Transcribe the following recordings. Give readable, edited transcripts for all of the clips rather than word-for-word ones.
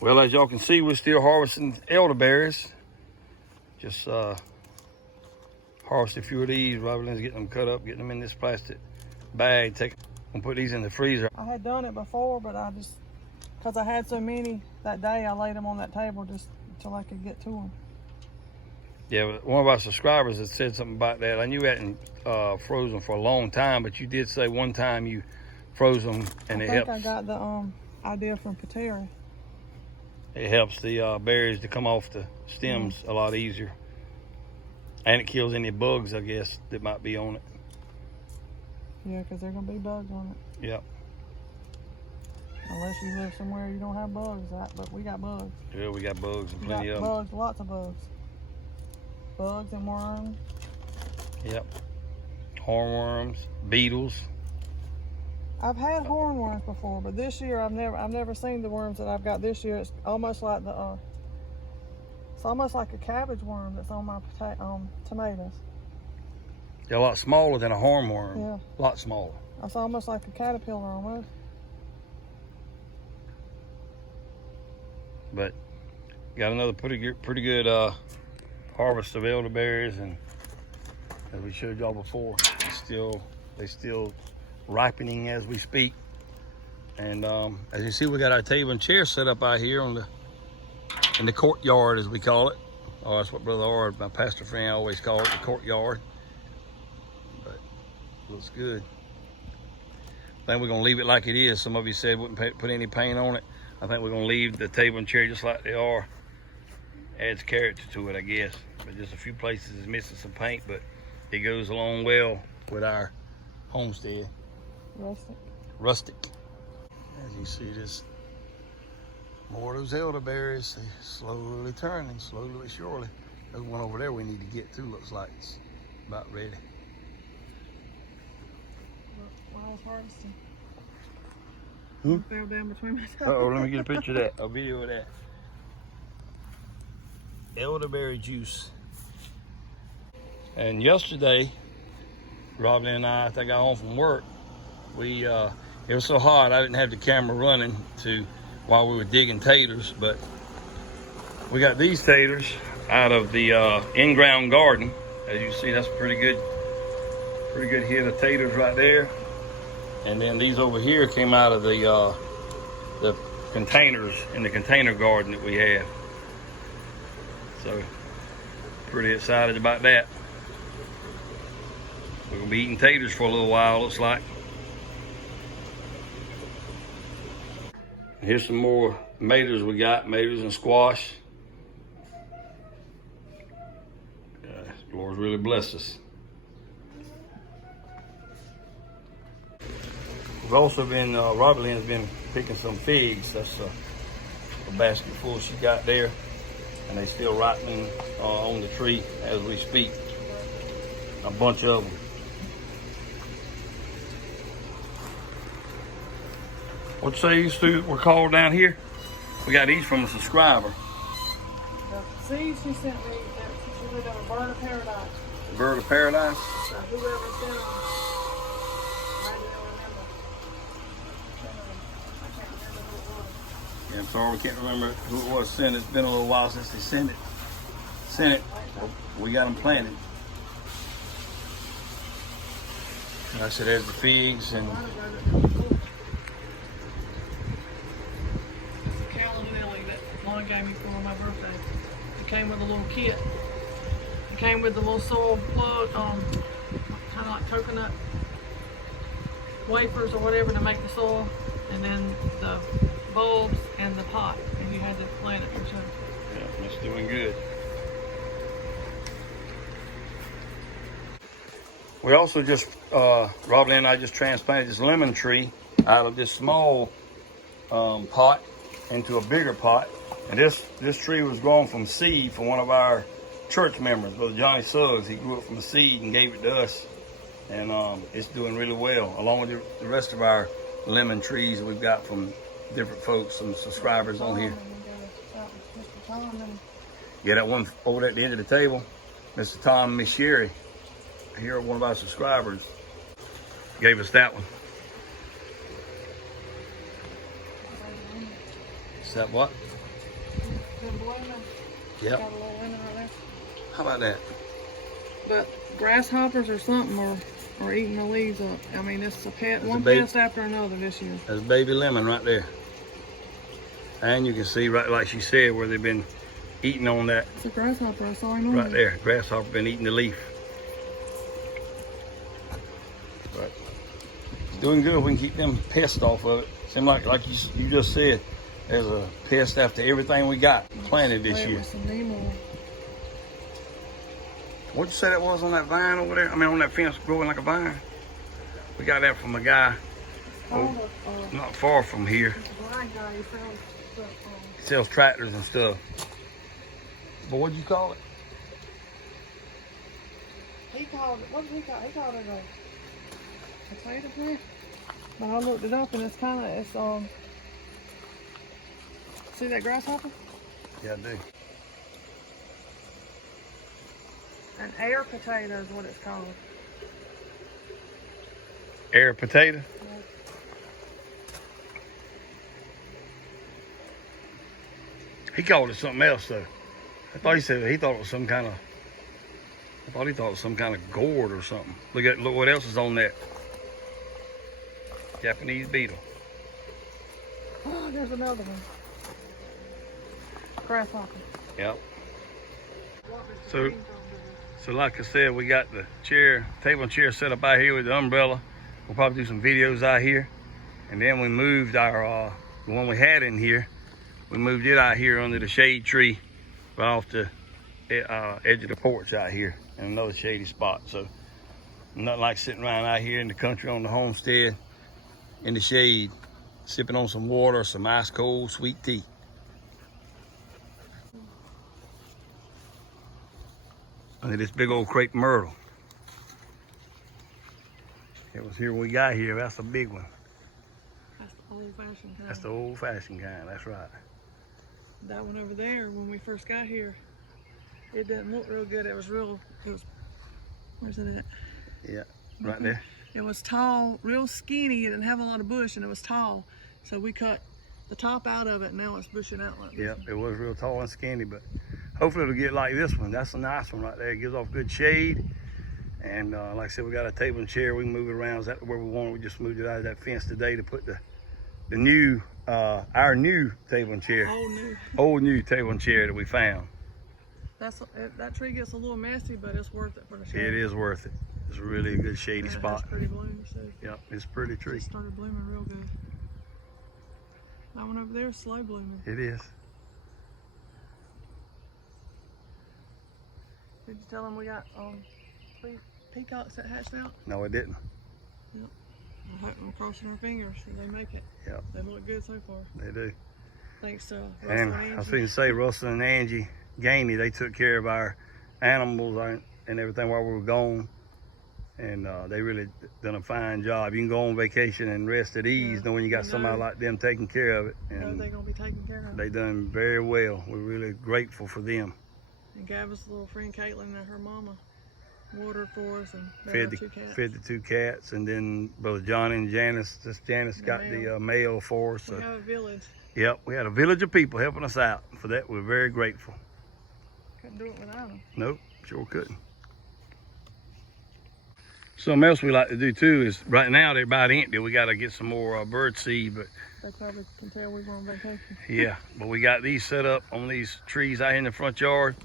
Well, as y'all can see, we're still harvesting elderberries. Just harvest a few of these. Robbie Lynn's getting them cut up, getting them in this plastic bag. And put these in the freezer. I had done it before, but I just, because I had so many that day, I laid them on that table just until I could get to them. Yeah, but one of our subscribers had said something about that. I knew you hadn't frozen for a long time, but you did say one time you froze them and it helps. I think I got the idea from Patera. It helps the berries to come off the stems a lot easier. And it kills any bugs, I guess, that might be on it. Yeah, because there are going to be bugs on it. Yep. Unless you live somewhere you don't have bugs, but we got bugs. Yeah, we got bugs and plenty of them. Bugs, lots of bugs. Bugs and worms. Yep. Hornworms, beetles. I've had hornworms before, but this year I've never seen the worms that I've got this year. It's almost like it's almost like a cabbage worm that's on my tomatoes. They're a lot smaller than a hornworm. Yeah. A lot smaller. It's almost like a caterpillar almost. But got another pretty good harvest of elderberries, and as we showed y'all before, they still ripening as we speak. And as you see, we got our table and chair set up out here in the courtyard, as we call it. Oh, that's what Brother Ard, my pastor friend, always called it, the courtyard. But looks good. I think we're gonna leave it like it is. Some of you said wouldn't put any paint on it. I think we're gonna leave the table and chair just like they are. Adds character to it, I guess. But just a few places is missing some paint, but it goes along well with our homestead. Rustic. As you see, this more of those elderberries, they slowly turning, slowly but surely. There's one over there we need to get to. Looks like it's about ready. While I was harvesting. I fell down between my toes. Uh-oh, let me get a picture of that, a video of that. Elderberry juice. And yesterday, Robbie and I got home from work. It was so hot I didn't have the camera running while we were digging taters, but we got these taters out of the in-ground garden. As you see, that's a pretty good hit of taters right there. And then these over here came out of the containers in the container garden that we have. So pretty excited about that. We're gonna be eating taters for a little while, looks like. Here's some more tomatoes we got, tomatoes and squash. The Lord's really blessed us. We've also been, Robbie Lynn's been picking some figs. That's a basket full she got there. And they still ripening on the tree as we speak. A bunch of them. What'd you say these two were called down here? We got these from a subscriber. The seeds she sent me, she did a bird of paradise. Bird of paradise? So whoever sent them, maybe they'll remember. I can't remember who it was. Yeah, I'm sorry, we can't remember who it was sent. It's been a little while since they sent it. We got them planted. Like I said, there's the figs and Mom gave me for my birthday. It came with a little kit. It came with the little soil plug, kind of like coconut wafers or whatever to make the soil, and then the bulbs and the pot, and you had to plant it yourself. yeah, it's doing good. We also just, Robbie and I just transplanted this lemon tree out of this small pot into a bigger pot. And this tree was grown from seed from one of our church members, Brother Johnny Suggs. He grew it from a seed and gave it to us. And it's doing really well, along with the rest of our lemon trees that we've got from different folks, some subscribers on here. Yeah, that one over there at the end of the table, Mr. Tom and Miss Sherry, here, one of our subscribers, gave us that one. Is that what? Been blooming. Yep. Got a little lemon right there. How about that? But grasshoppers or something are eating the leaves up. I mean, it's a pet, That's one pest after another this year. That's baby lemon right there. And you can see, right like she said, where they've been eating on that. It's a grasshopper. I saw him on Right there. Grasshopper been eating the leaf. But it's doing good. We can keep them pests off of it. Seems like you just said, there's a pest after everything we got planted this year. What'd you say that was on that vine over there? I mean, on that fence growing like a vine? We got that from a guy not far from here. He sells tractors and stuff. But what'd you call it? He called it, what did he call it? He called it a potato plant. But I looked it up and it's kind of, see that grasshopper? Yeah, I do. An air potato is what it's called. Air potato? Yeah. He called it something else though. I thought he said he thought it was some kind of. I thought he thought it was some kind of gourd or something. Look what else is on that. Japanese beetle. Oh, there's another one. Grasshopper. Yep. So like I said, we got the table and chair set up out here with the umbrella. We'll probably do some videos out here. And then we moved our, the one we had in here, we moved it out here under the shade tree right off the edge of the porch out here in another shady spot. So nothing like sitting around out here in the country on the homestead in the shade, sipping on some water, some ice cold sweet tea. Under this big old crepe myrtle. It was here when we got here. That's a big one. That's the old-fashioned kind. That's the old-fashioned kind. That's right. That one over there, when we first got here, it didn't look real good. It was, where's it at? Yeah, right there. It was tall, real skinny. It didn't have a lot of bush, and it was tall. So we cut the top out of it, and now it's bushing out like this. Yep, it was real tall and skinny, but hopefully it'll get like this one. That's a nice one right there. It gives off good shade. And like I said, we got a table and chair. We can move it around exactly where we want it. We just moved it out of that fence today to put the new, our new table and chair. Old new table and chair that we found. That tree gets a little messy, but it's worth it for the shade. It is worth it. It's really a good shady spot. It has pretty blooms too. Yep, it's a pretty tree. It started blooming real good. That one over there is slow blooming. It is. Did you tell them we got 3 peacocks that hatched out? No, it didn't. Yep. I'm crossing our fingers so they make it. Yep. They look good so far. They do. Thanks to Russell And and Angie. I was going to say, Russell and Angie Gainey, they took care of our animals and everything while we were gone. And they really done a fine job. You can go on vacation and rest at ease knowing you got somebody like them taking care of it. And they're going to be taken care of. They done very well. We're really grateful for them. And Gavin's little friend Caitlin and her mama watered for us and fed the 2 cats. And then Brother Johnny and Janice, Janice got the mail for us. We have a village. Yep, we had a village of people helping us out. For that, we're very grateful. Couldn't do it without them. Nope, sure couldn't. Something else we like to do too is, right now they're about empty. We got to get some more bird seed, but they probably can tell we're on vacation. Yeah, but we got these set up on these trees out here in the front yard.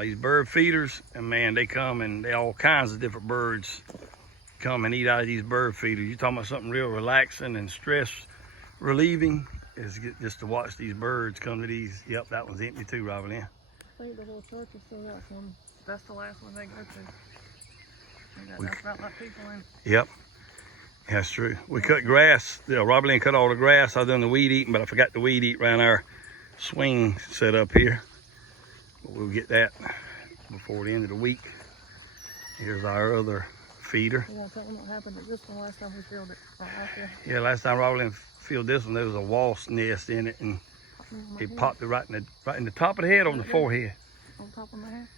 These bird feeders, and man, they come and all kinds of different birds come and eat out of these bird feeders. You're talking about something real relaxing and stress relieving is just to watch these birds come to these. Yep, that one's empty too, Robbie Lynn. I think the whole church is still got some. That's the last one they go to. That's about like people in. Yep, that's true. We cut grass. Robbie Lynn cut all the grass. I done the weed eating, but I forgot the weed eat around our swing set up here. But we'll get that before the end of the week. Here's our other feeder. You want to tell them what happened to this one last time we filled it? Right out there. Yeah, last time Robbie Lynn filled this one, there was a wasp nest in it, and it popped it right in the top of the head on the forehead. On top of my head?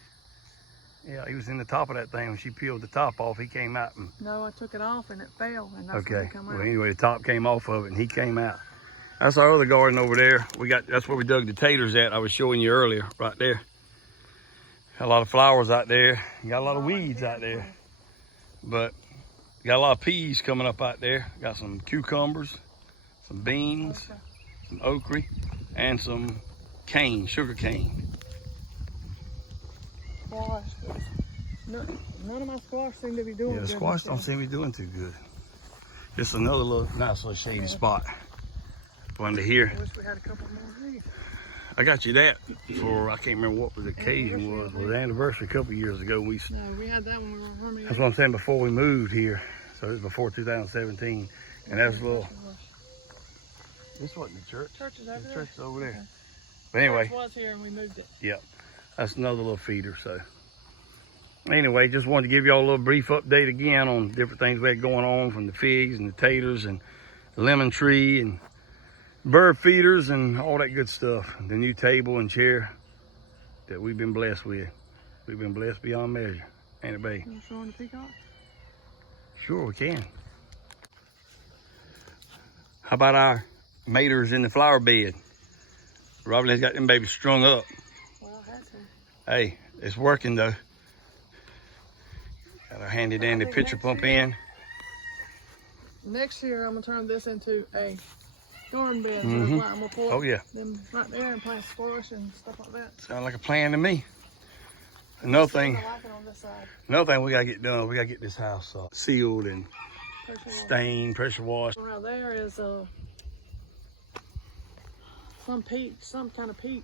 Yeah, he was in the top of that thing. When she peeled the top off, he came out. And... No, I took it off and it fell, and that's when it come out. Well, anyway, the top came off of it, and he came out. That's our other garden over there. That's where we dug the taters at. I was showing you earlier, right there. Got a lot of flowers out there. Got a lot of weeds out there. But got a lot of peas coming up out there. Got some cucumbers, some beans, some okra, and some cane, sugar cane. Squash. None of my squash seem to be doing good. Yeah, the squash don't seem to be doing too good. Just another little nice little shady spot. Under here. I wish we had a couple more of these. I got you that for, I can't remember what the occasion was. It was the anniversary a couple of years ago. No, we had that when we were Hermia. That's what I'm saying, before we moved here. So it was before 2017. And that was a little, this wasn't the church. Church is over there? The church is over there. Okay. But anyway. Church was here and we moved it. Yep. That's another little feeder, so. Anyway, just wanted to give y'all a little brief update again on different things we had going on, from the figs and the taters and the lemon tree and bird feeders and all that good stuff. The new table and chair that we've been blessed with. We've been blessed beyond measure. Ain't it, babe? You showing the peacocks? Sure, we can. How about our maters in the flower bed? Robbie Lynn's got them babies strung up. Well, I had to. Hey, it's working though. Got our handy dandy pitcher pump in. Next year, I'm gonna turn this into a garden bed. So Mm-hmm. I'm gonna pull them right there and plant squash and stuff like that. Sounds like a plan to me. Another thing I like it on this side. we gotta get done, we gotta get this house sealed and stained, pressure washed. Around there is some kind of peach.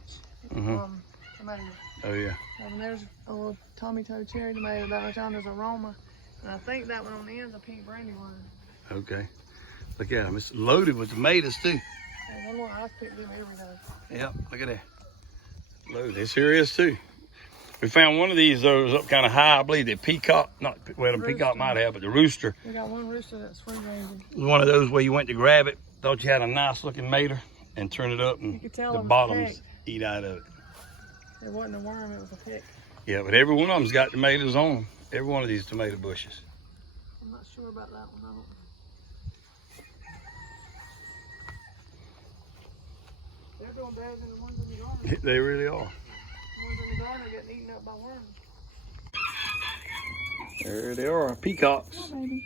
Mm-hmm. Tomato. Oh yeah. And there's a little Tommy Toe cherry tomato that was on. There's aroma, and I think that one on the end is a pink brandywine. Okay. Look at them. It's loaded with tomatoes too. And one more, I pick them every day. Yep. Look at that. Loaded. This here is too. We found one of these though was up kind of high. I believe the peacock, not well, the peacock might have, but the rooster. We got one rooster that's free ranging. One of those where you went to grab it, thought you had a nice looking mater, and turn it up, and You could tell the it was bottoms picked. eat out of it. It wasn't a worm, it was a pick. Yeah, but every one of them's got tomatoes on them. Every one of these tomato bushes. I'm not sure about that one. They're doing better than the ones in the garden. They really are. The ones in the garden are getting eaten up by worms. There they are, peacocks. Oh, baby.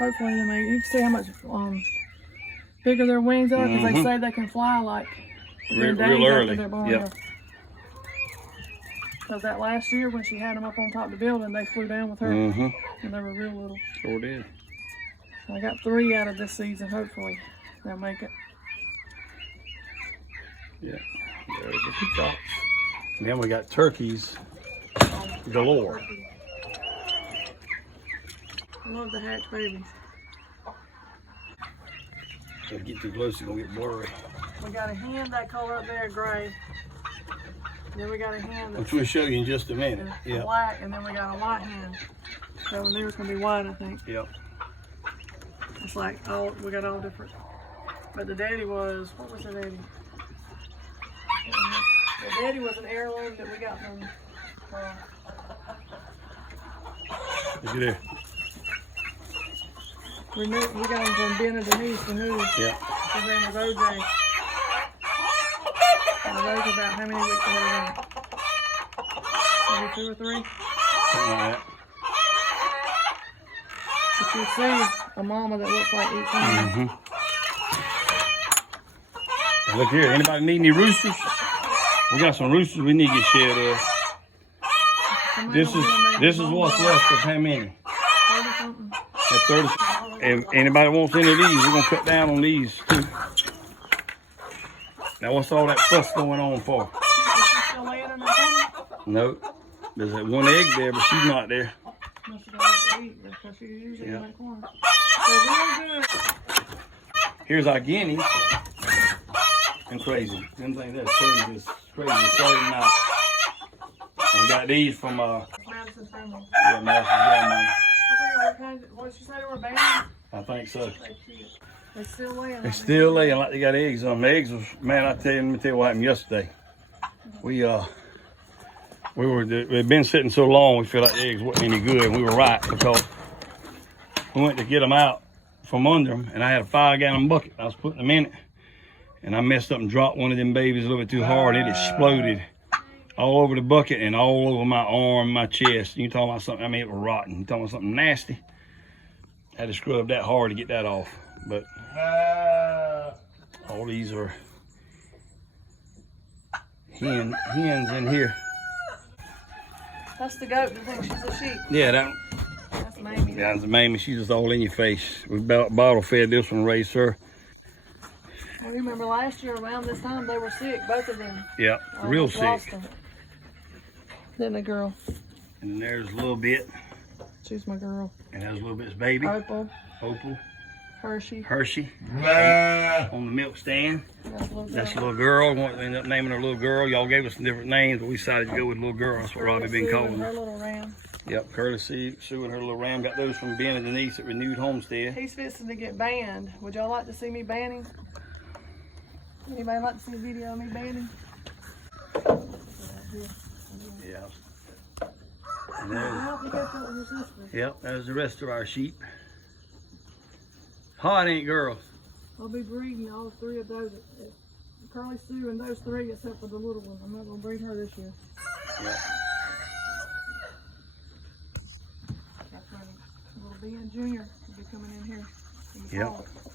Hopefully, you can see how much bigger their wings are, because they say they can fly like Real after early. they're born. Yep. Because that last year when she had them up on top of the building, they flew down with her, Mm-hmm. and they were real little. Sure did. So I got 3 out of this season. Hopefully, they'll make it. Yeah, there's the peacocks. And then we got turkeys galore. I love the hatch babies. If you get too close, you're gonna get blurry. We got a hen that color up there, gray. And then we got a hen Which that's we'll show you in just a minute. Yeah. black, and then we got a white hen. So one there's gonna be white, I think. Yep. It's like we got all different. But the daddy was, what was the daddy? The daddy was an heirloom that we got from. Look at there. We got him from Ben and Denise, the new. Yeah. His name was OJ. And those about how many weeks ahead of him? Maybe 2 or 3. Something like that. But you see a mama that looks like each one. And look here, anybody need any roosters? We got some roosters we need to get shed of. This is what's left of how many? 30 something. That's 30. If anybody wants any of these, we're gonna cut down on these too. Now what's all that fuss going on for? Is she still laying in the corner? Nope. There's that one egg there, but she's not there. Must have got to eat because she's usually in that corner. So real good. Here's our guineas. And crazy. Them things that's crazy. It's crazy. Saturday night. And we got these from Madison's family. yeah, Madison's grandmama. What did you say they were banned? I think so. They still laying. They still laying like they got eggs on them. The eggs was, man, let me tell you what happened yesterday. We'd been sitting so long we feel like the eggs wasn't any good, and we were right, because we went to get them out from under them, and I had a 5-gallon bucket. I was putting them in it, and I messed up and dropped one of them babies a little bit too hard. It exploded all over the bucket and all over my arm, my chest. You talking about something, I mean, it was rotten. You talking about something nasty? I had to scrub that hard to get that off. But all these are hens in here. That's the goat that thinks she's a sheep. Yeah, That's Mamie. Yeah, that's Mamie. She's just all in your face. We bottle fed this one, raised her. Well, you remember last year around this time they were sick, both of them. Yeah, real sick. Didn't they, girl? And there's a little bit. She's my girl. And there's a little bit's baby. Opal. Hershey. On the milk stand. That's a little girl. We ended up naming her little girl. Y'all gave us some different names, but we decided to go with little girl. That's what Robbie been calling her. Her little ram. Yep, Curly Sue and her little ram. Got those from Ben and Denise at Renewed Homestead. He's fixing to get banned. Would y'all like to see me ban him? Anybody like to see a video of me banning? Yeah. Yep, there's the rest of our sheep. Hot ain't girls. I'll be breeding all 3 of those. Curly Sue and those 3 except for the little one. I'm not going to breed her this year. Yep. That's funny. Little Ben Jr. will be coming in here.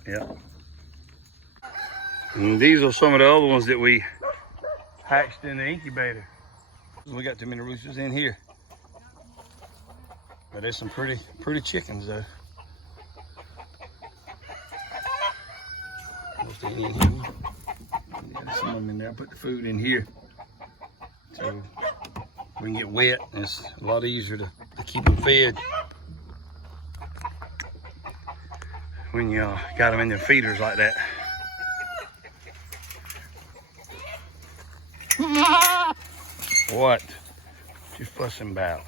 Yep. And these are some of the other ones that we hatched in the incubator. We got too many roosters in here. But there's some pretty chickens though. In here. Yeah, some of them in there. I put the food in here so we can get wet and it's a lot easier to keep them fed when you got them in their feeders like that. What you fussing about?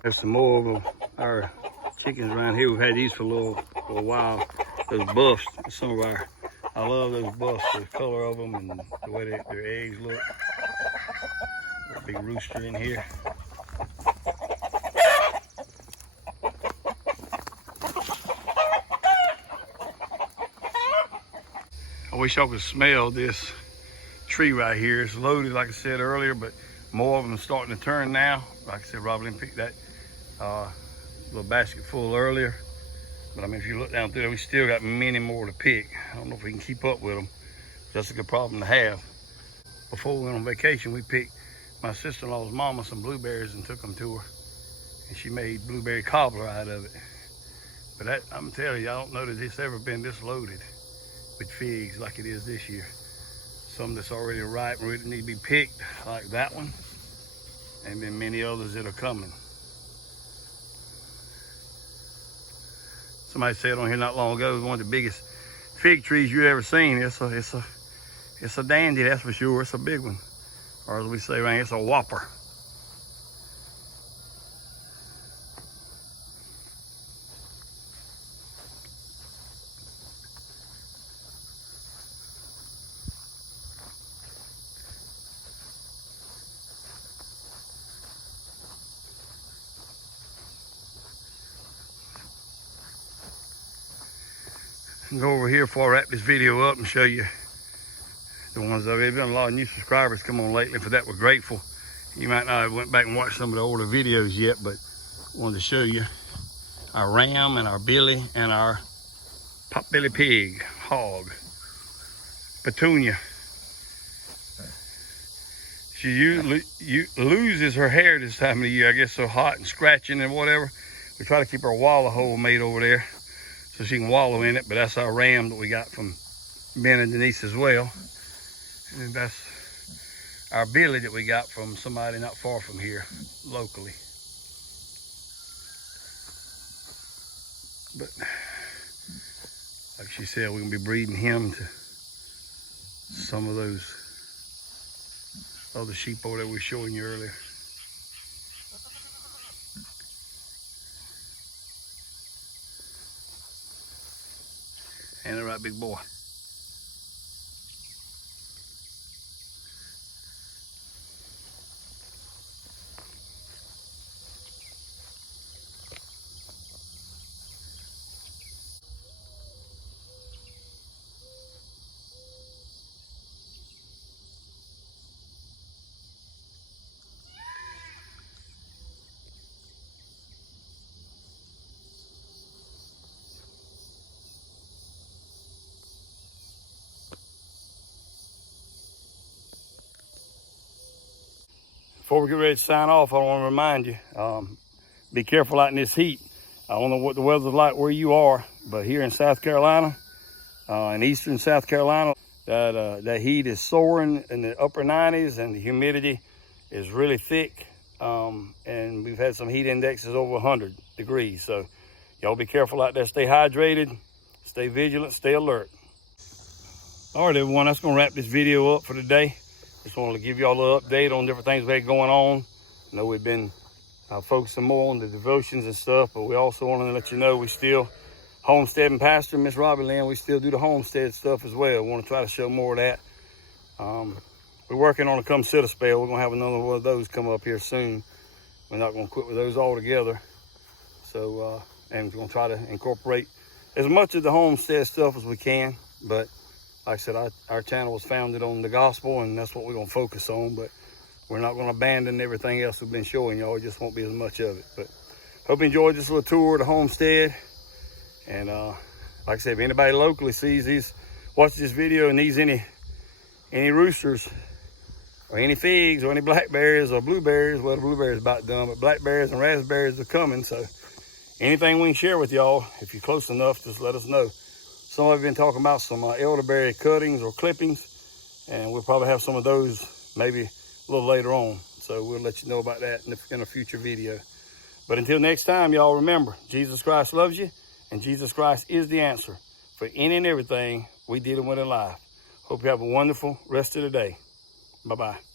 There's some more of our chickens around here. We've had these for a little while. Those buffs, some of our, I love those buffs, the color of them and the way their eggs look. Got a big rooster in here. I wish y'all could smell this tree right here. It's loaded, like I said earlier, but more of them are starting to turn now. Like I said, Robbie Lynn picked that little basket full earlier. But I mean, if you look down through there, we still got many more to pick. I don't know if we can keep up with them. That's a good problem to have. Before we went on vacation, we picked my sister-in-law's mama some blueberries and took them to her. And she made blueberry cobbler out of it. But that, I'm telling you, I don't know that it's ever been this loaded with figs like it is this year. Some that's already ripe and ready to need to be picked, like that one. And then many others that are coming. Somebody said on here not long ago, it was one of the biggest fig trees you've ever seen. It's a dandy, that's for sure. It's a big one. Or as we say around here, it's a whopper. Go over here before I wrap this video up and show you the ones that have been a lot of new subscribers come on lately. For that, we're grateful. You might not have went back and watched some of the older videos yet, but wanted to show you our ram and our billy and our potbelly pig, hog, Petunia. She loses her hair this time of the year. I guess so hot and scratching and whatever. We try to keep her wallow hole made over there so she can wallow in it, but that's our ram that we got from Ben and Denise as well. And that's our billy that we got from somebody not far from here, locally. But like she said, we're gonna be breeding him to some of those other sheep over there we were showing you earlier. And the right big boy. Before we get ready to sign off, I want to remind you, be careful out in this heat. I don't know what the weather's like where you are, but here in South Carolina, in eastern South Carolina, that heat is soaring in the upper 90s and the humidity is really thick. And we've had some heat indexes over 100 degrees. So y'all be careful out there. Stay hydrated, stay vigilant, stay alert. All right, everyone, that's going to wrap this video up for today. Just wanted to give y'all a little update on different things we had going on. I know we've been focusing more on the devotions and stuff, but we also want to let you know we still homestead and pastor, Miss Robbie Lynn. We still do the homestead stuff as well. We want to try to show more of that. We're working on a come sit a spell. We're going to have another one of those come up here soon. We're not going to quit with those altogether. So, and we're going to try to incorporate as much of the homestead stuff as we can. But like I said, our channel was founded on the gospel, and that's what we're going to focus on. But we're not going to abandon everything else we've been showing y'all. It just won't be as much of it. But hope you enjoyed this little tour of the homestead. And like I said, if anybody locally sees these, watches this video and needs any roosters or any figs or any blackberries or blueberries, well, the blueberries about done, but blackberries and raspberries are coming. So anything we can share with y'all, if you're close enough, just let us know. Some of you have been talking about some elderberry cuttings or clippings, and we'll probably have some of those maybe a little later on. So we'll let you know about that in a future video. But until next time, y'all remember, Jesus Christ loves you, and Jesus Christ is the answer for any and everything we dealing with in life. Hope you have a wonderful rest of the day. Bye-bye.